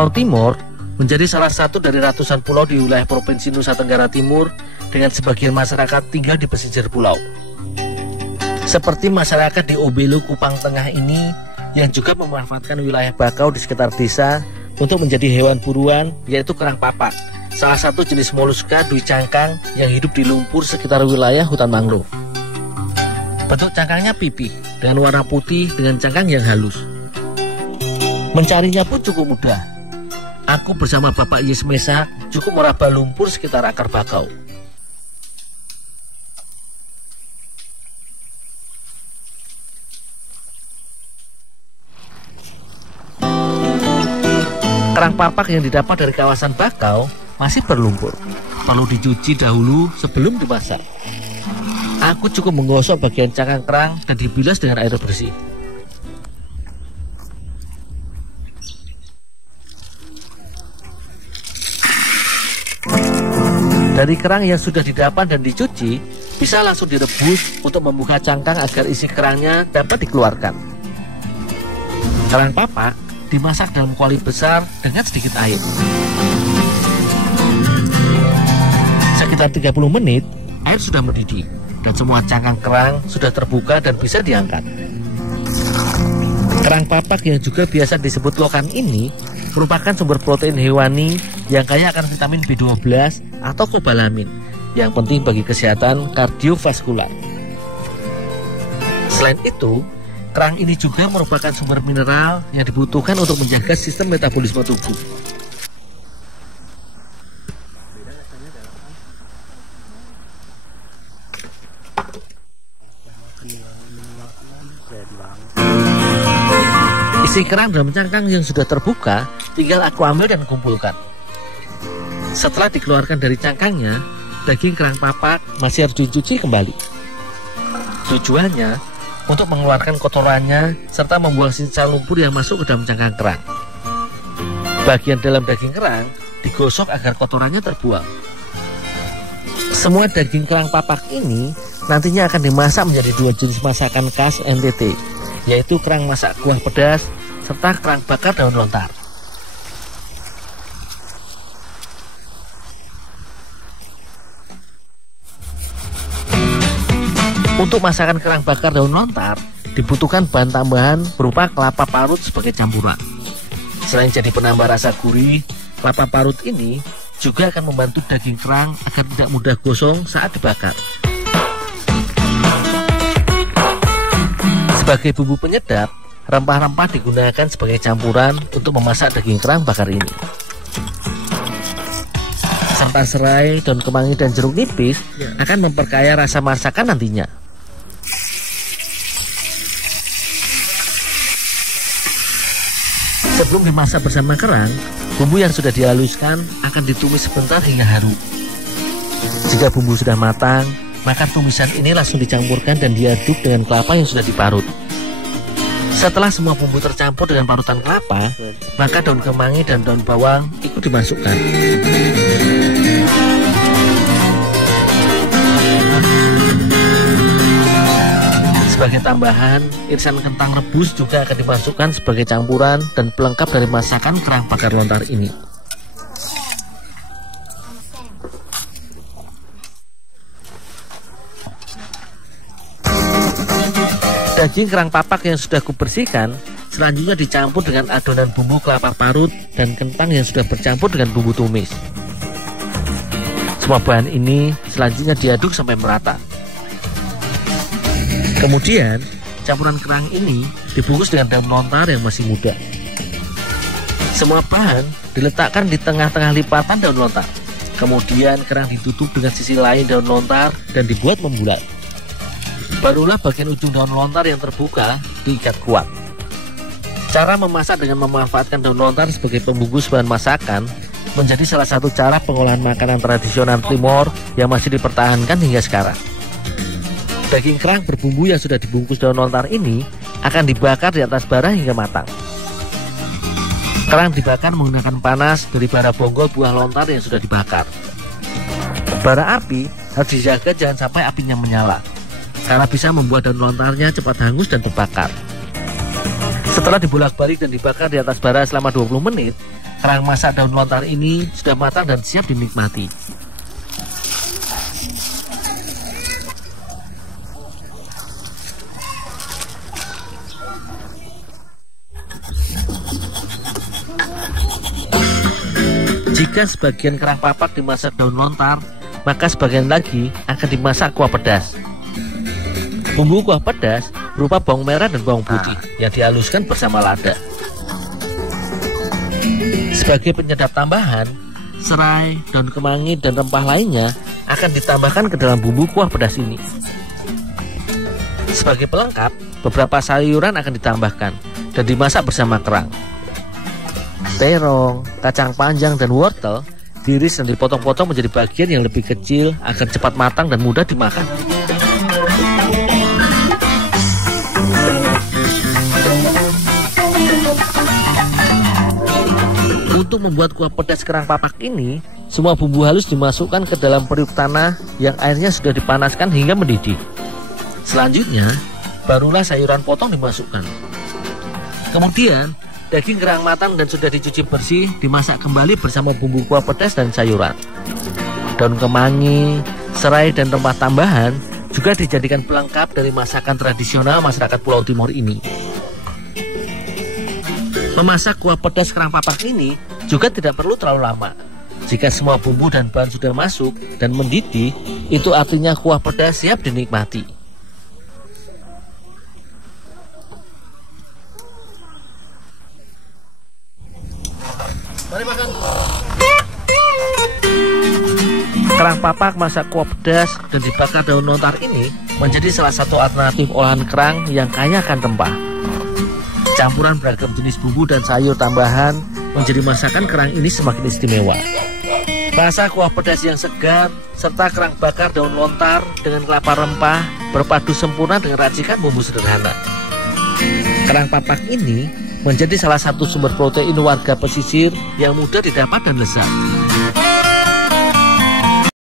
Pulau Timor menjadi salah satu dari ratusan pulau di wilayah Provinsi Nusa Tenggara Timur dengan sebagian masyarakat tinggal di pesisir pulau. Seperti masyarakat di Obelo Kupang Tengah ini yang juga memanfaatkan wilayah bakau di sekitar desa untuk menjadi hewan buruan, yaitu kerang papak, salah satu jenis moluska dui cangkang yang hidup di lumpur sekitar wilayah hutan mangrove. Bentuk cangkangnya pipih dengan warna putih dengan cangkang yang halus. Mencarinya pun cukup mudah. Aku bersama Bapak Yesmesa cukup meraba lumpur sekitar akar bakau. Kerang papak yang didapat dari kawasan bakau masih berlumpur. Perlu dicuci dahulu sebelum dimasak. Aku cukup menggosok bagian cangkang kerang dan dibilas dengan air bersih. Dari kerang yang sudah didapat dan dicuci, bisa langsung direbus untuk membuka cangkang agar isi kerangnya dapat dikeluarkan. Kerang papak dimasak dalam kuali besar dengan sedikit air. Sekitar 30 menit, air sudah mendidih dan semua cangkang kerang sudah terbuka dan bisa diangkat. Kerang papak yang juga biasa disebut lokan ini merupakan sumber protein hewani yang kaya akan vitamin B12 atau kobalamin yang penting bagi kesehatan kardiovaskular. Selain itu, kerang ini juga merupakan sumber mineral yang dibutuhkan untuk menjaga sistem metabolisme tubuh. Isi kerang dalam cangkang yang sudah terbuka tinggal aku ambil dan kumpulkan. Setelah dikeluarkan dari cangkangnya, daging kerang papak masih harus dicuci kembali. Tujuannya untuk mengeluarkan kotorannya serta membuang sisa lumpur yang masuk ke dalam cangkang kerang. Bagian dalam daging kerang digosok agar kotorannya terbuang. Semua daging kerang papak ini nantinya akan dimasak menjadi dua jenis masakan khas NTT, yaitu kerang masak kuah pedas serta kerang bakar daun lontar. Untuk masakan kerang bakar daun lontar, dibutuhkan bahan tambahan berupa kelapa parut sebagai campuran. Selain jadi penambah rasa gurih, kelapa parut ini juga akan membantu daging kerang agar tidak mudah gosong saat dibakar. Sebagai bumbu penyedap, rempah-rempah digunakan sebagai campuran untuk memasak daging kerang bakar ini. Serta serai, daun kemangi, dan jeruk nipis akan memperkaya rasa masakan nantinya. Sebelum dimasak bersama kerang, bumbu yang sudah dihaluskan akan ditumis sebentar hingga harum. Jika bumbu sudah matang, maka tumisan ini langsung dicampurkan dan diaduk dengan kelapa yang sudah diparut. Setelah semua bumbu tercampur dengan parutan kelapa, maka daun kemangi dan daun bawang ikut dimasukkan. Sebagai tambahan, irisan kentang rebus juga akan dimasukkan sebagai campuran dan pelengkap dari masakan kerang bakar lontar ini. Daging kerang papak yang sudah kubersihkan selanjutnya dicampur dengan adonan bumbu kelapa parut dan kentang yang sudah bercampur dengan bumbu tumis. Semua bahan ini selanjutnya diaduk sampai merata. Kemudian, campuran kerang ini dibungkus dengan daun lontar yang masih muda. Semua bahan diletakkan di tengah-tengah lipatan daun lontar. Kemudian kerang ditutup dengan sisi lain daun lontar dan dibuat membulat. Barulah bagian ujung daun lontar yang terbuka diikat kuat. Cara memasak dengan memanfaatkan daun lontar sebagai pembungkus bahan masakan menjadi salah satu cara pengolahan makanan tradisional Timor yang masih dipertahankan hingga sekarang. Daging kerang berbumbu yang sudah dibungkus daun lontar ini akan dibakar di atas bara hingga matang. Kerang dibakar menggunakan panas dari bara bonggol buah lontar yang sudah dibakar. Bara api harus dijaga jangan sampai apinya menyala, karena bisa membuat daun lontarnya cepat hangus dan terbakar. Setelah dibolak-balik dan dibakar di atas bara selama 20 menit, Kerang masak daun lontar ini sudah matang dan siap dinikmati. Jika sebagian kerang papak dimasak daun lontar, maka sebagian lagi akan dimasak kuah pedas. Bumbu kuah pedas berupa bawang merah dan bawang putih yang dihaluskan bersama lada. Sebagai penyedap tambahan, serai, daun kemangi, dan rempah lainnya akan ditambahkan ke dalam bumbu kuah pedas ini. Sebagai pelengkap, beberapa sayuran akan ditambahkan dan dimasak bersama kerang. Terong, kacang panjang, dan wortel diiris dan dipotong-potong menjadi bagian yang lebih kecil agar cepat matang dan mudah dimakan. Untuk membuat kuah pedas kerang papak ini, semua bumbu halus dimasukkan ke dalam periuk tanah yang airnya sudah dipanaskan hingga mendidih. Selanjutnya, barulah sayuran potong dimasukkan. Kemudian, daging kerang matang dan sudah dicuci bersih dimasak kembali bersama bumbu kuah pedas dan sayuran. Daun kemangi, serai, dan rempah tambahan juga dijadikan pelengkap dari masakan tradisional masyarakat Pulau Timur ini. Memasak kuah pedas kerang papak ini juga tidak perlu terlalu lama. Jika semua bumbu dan bahan sudah masuk dan mendidih, itu artinya kuah pedas siap dinikmati. Mari makan. Kerang papak masak kuah pedas dan dibakar daun lontar ini menjadi salah satu alternatif olahan kerang yang kaya akan rempah. Campuran beragam jenis bumbu dan sayur tambahan menjadi masakan kerang ini semakin istimewa. Rasa kuah pedas yang segar serta kerang bakar daun lontar dengan kelapa rempah berpadu sempurna dengan racikan bumbu sederhana. Kerang papak ini menjadi salah satu sumber protein warga pesisir yang mudah didapat dan lezat.